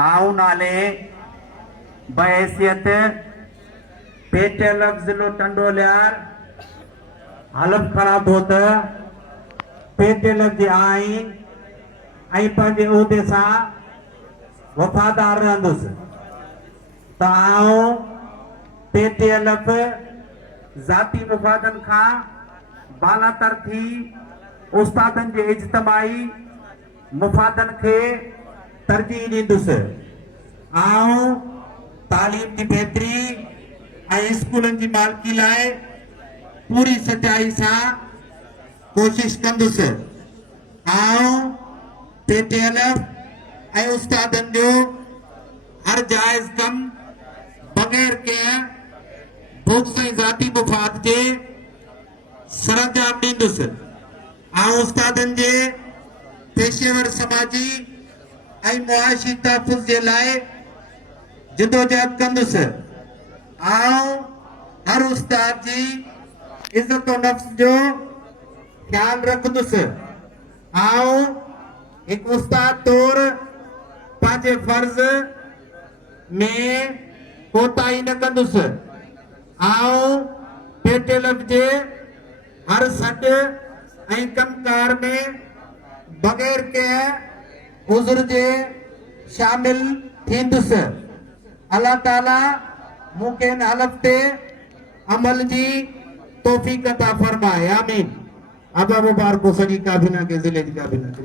आऊं नाले बहैसियत पेटे लफ्ज़ लो टंडोलियार हलफ खराब होता पेटे लफ्ज़ आइन आई पंहिंजे उहदे सां वफ़ादार रहंदुसि त आऊं पेटे लफ़ ज़ाती मुफ़ादनि खां बालातर थी उस्तादनि जे इज्तिमाई मुफ़ादनि खे तरजीह ॾींदुसि। आऊं तालीम जी बहितरी ऐं स्कूलनि जी मालिकी लाइ पूरी सच्चाई सां कोशिश कंदुसि। आऊं पेटियल ऐं उस्तादनि जो हर जाइज़ कम बग़ैर कंहिं बुग़्ज़ ऐं ज़ाती मुफ़ाद जे सरअंजाम ॾींदुसि। आऊं उस्तादनि जे पेशेवर समाजी ऐं मुआशी तहफ़ुज़ जे लाइ जिदोजहद कंदुसि। आऊं हर उस्ताद जी इज़्ज़त व नफ़्स जो ख्याल रखंदुसि। आऊं एक उस्ताद तौर पंहिंजे फर्ज़ में कोताही न कंदुसि। आऊं पेटियल जे हर सॾ ऐं कमकार में बग़ैर कंहिं उज़्र जे शामिल थींदुसि। अल्लाह ताला मूंखे इन हलफ ते अमल जी तौफ़ीक़ अता फरमाए। आमीन। अब मुबारक हो सॼी काबीना के ज़िले जी काबीना खे।